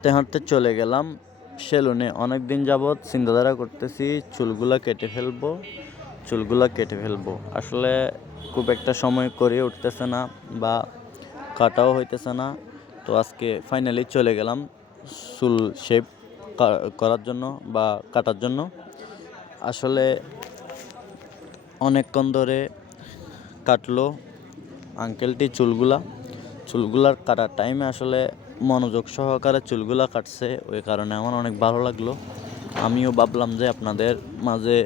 হাঁটতে হাঁটতে চলে গেলাম সেলুনে। অনেক দিন যাবৎ চিন্তাধারা করতেছি চুলগুলা কেটে ফেলবো। আসলে খুব একটা সময় করে উঠতেছে না বা কাটাও হইতেছে না। তো আজকে ফাইনালি চলে গেলাম চুল শেপ করার জন্য বা কাটার জন্য। আসলে অনেকক্ষণ ধরে কাটলো আঙ্কেলটি চুলগুলার কাটার টাইমে আসলে মনোযোগ সহকারে চুলগুলা কাটছে, ওই কারণে আমার অনেক ভালো লাগলো। আমিও ভাবলাম যে আপনাদের মাঝে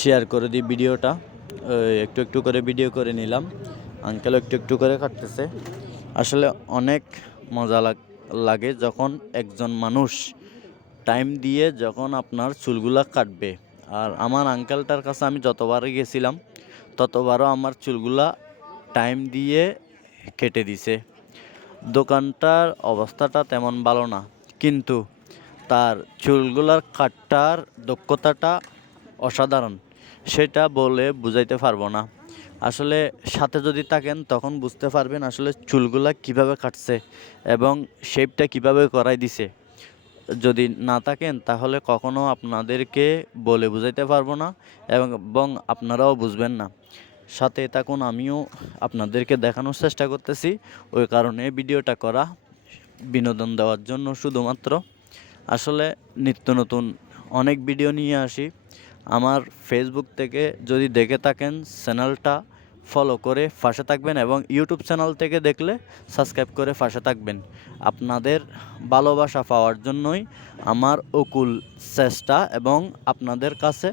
শেয়ার করে দিই ভিডিওটা। একটু একটু করে ভিডিও করে নিলাম। আঙ্কেল একটু একটু করে কাটতেছে। আসলে অনেক মজা লাগে যখন একজন মানুষ টাইম দিয়ে যখন আপনার চুলগুলা কাটবে। আর আমার আঙ্কেলটার কাছে আমি যতবারই গেছিলাম ততবারও আমার চুলগুলা টাইম দিয়ে কেটে দিছে। দোকানটার অবস্থাটা তেমন ভালো না, কিন্তু তার চুলগুলার কাটার দক্ষতাটা অসাধারণ, সেটা বলে বুঝাইতে পারবো না। আসলে সাথে যদি থাকেন তখন বুঝতে পারবেন আসলে চুলগুলা কিভাবে কাটছে এবং শেপটা কিভাবে করাই দিছে। যদি না থাকেন তাহলে কখনো আপনাদেরকে বলে বুঝাইতে পারবো না এবং আপনারাও বুঝবেন না। সাথে থাকুন, আমিও আপনাদেরকে দেখানোর চেষ্টা করতেছি, ওই কারণে ভিডিওটা করা, বিনোদন দেওয়ার জন্য শুধুমাত্র। আসলে নিত্য নতুন অনেক ভিডিও নিয়ে আসি। আমার ফেসবুক থেকে যদি দেখে থাকেন চ্যানেলটা ফলো করে পাশে থাকবেন এবং ইউটিউব চ্যানেল থেকে দেখলে সাবস্ক্রাইব করে পাশে থাকবেন। আপনাদের ভালোবাসা পাওয়ার জন্যই আমার অকুল চেষ্টা এবং আপনাদের কাছে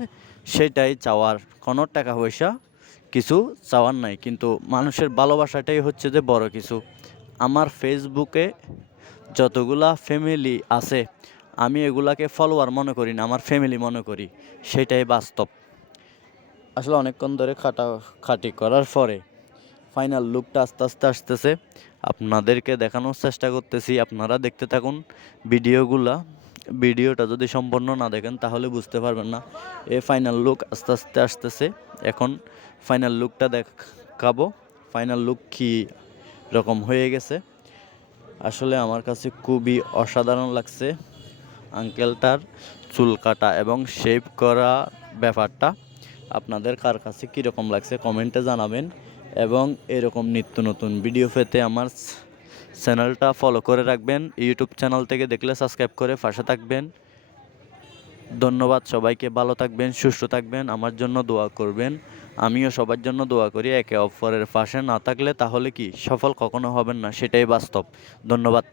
সেটাই চাওয়ার। কোনো টাকা পয়সা কিছু চাওয়ার নাই, কিন্তু মানুষের ভালোবাসাটাই হচ্ছে যে বড় কিছু। আমার ফেসবুকে যতগুলা ফ্যামিলি আছে আমি এগুলাকে ফলোয়ার মনে করি না, আমার ফ্যামিলি মনে করি, সেটাই বাস্তব। আসলে অনেকক্ষণ ধরে খাটাখাটি করার পরে ফাইনাল লুকটা আস্তে আস্তে আসতেছে, আপনাদেরকে দেখানোর চেষ্টা করতেছি। আপনারা দেখতে থাকুন ভিডিওটা যদি সম্পূর্ণ না দেখেন তাহলে বুঝতে পারবেন না। এই ফাইনাল লুক আস্তে আস্তে আসতেছে। এখন ফাইনাল লুকটা দেখাবো, ফাইনাল লুক কী রকম হয়ে গেছে। আসলে আমার কাছে খুবই অসাধারণ লাগছে আঙ্কেলটার চুল কাটা এবং শেভ করা ব্যাপারটা। আপনাদের কার কাছে কীরকম লাগছে কমেন্টে জানাবেন এবং এরকম নিত্য নতুন ভিডিও পেতে আমার চ্যানেলটা ফলো করে রাখবেন। ইউটিউব চ্যানেল থেকে দেখলে সাবস্ক্রাইব করে পাশে থাকবেন। ধন্যবাদ সবাইকে, ভালো থাকবেন, সুস্থ থাকবেন, আমার জন্য দোয়া করবেন। আমিও সবার জন্য দোয়া করি। একে অপরের পাশে না থাকলে তাহলে কি সফল কখনো হবেন না, সেটাই বাস্তব। ধন্যবাদ।